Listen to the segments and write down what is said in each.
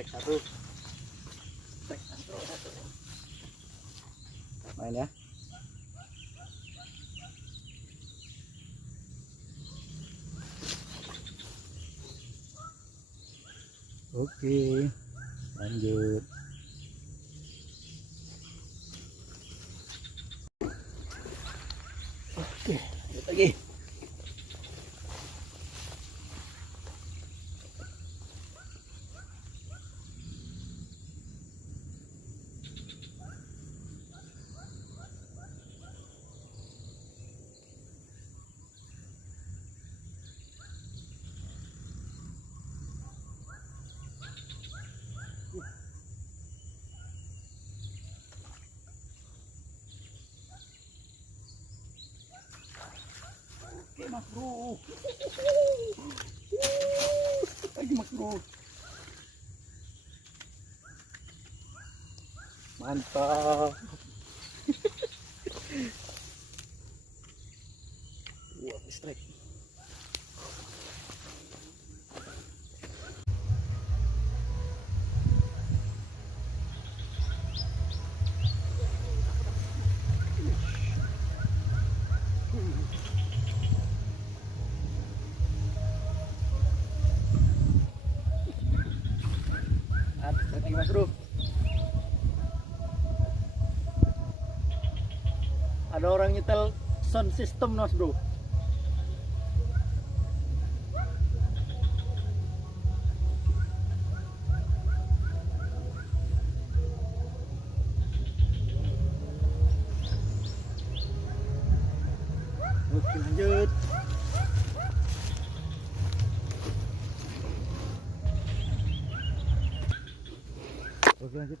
strike satu. Strike satu. Main ya. Oke, lanjut. Oke, lanjut lagi. Oke mas bro, lagi mas bro, mantap. Wah, strike. Lagi mas bro, ada orang nyetel sound system mas bro. Oke lanjut. Oke lanjut.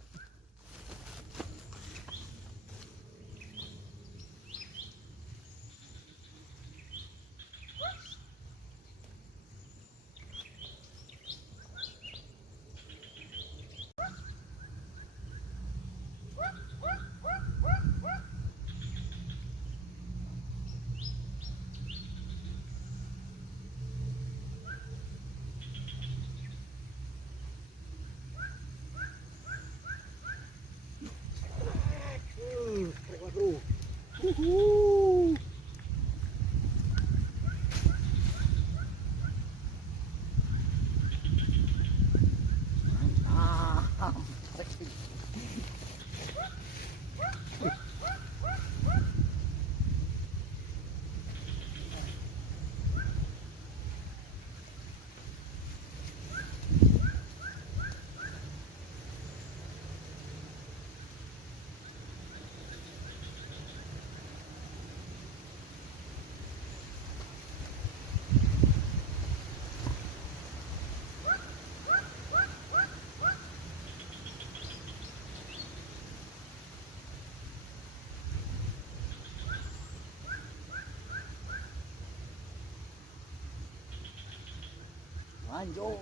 Mantap. Lanjut.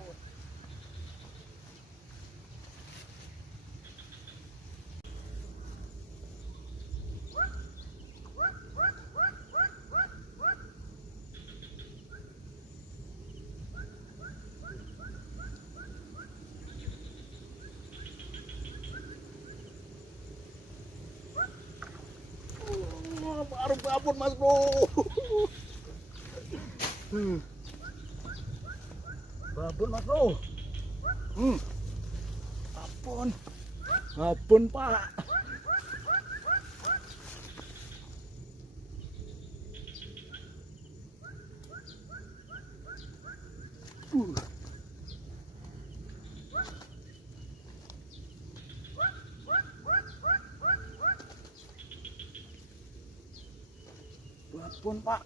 Baru babon mas bro. Babon mas bro. Babon pak. Babon pak.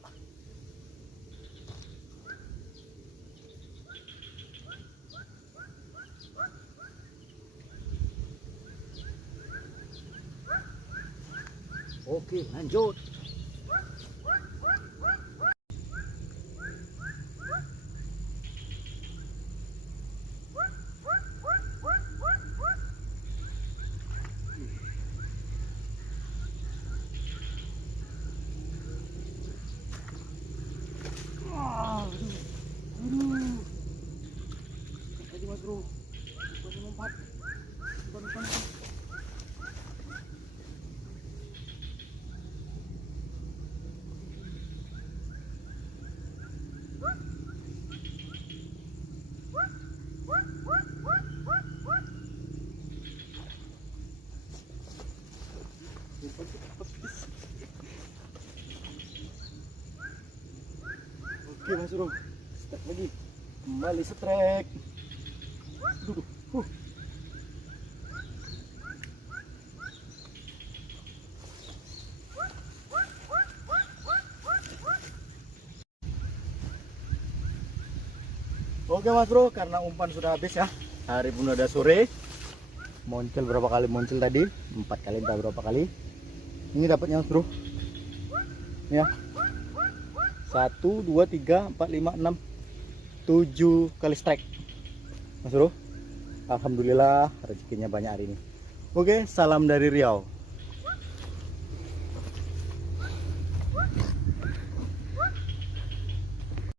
Oke lanjut. Aduh. Lagi mas bro. Umpan. Umpan. Oke Mas Bro, start lagi, kembali setrek. Duduk. Oke Mas Bro, karena umpan sudah habis ya, hari pun udah sore. Moncel berapa kali moncel tadi? 4 kali entah berapa kali. Ini dapatnya Mas Bro. Ya. 1 2 3 4 5 6 7 kali strike. Mas Bro. Alhamdulillah rezekinya banyak hari ini. Oke, salam dari Riau.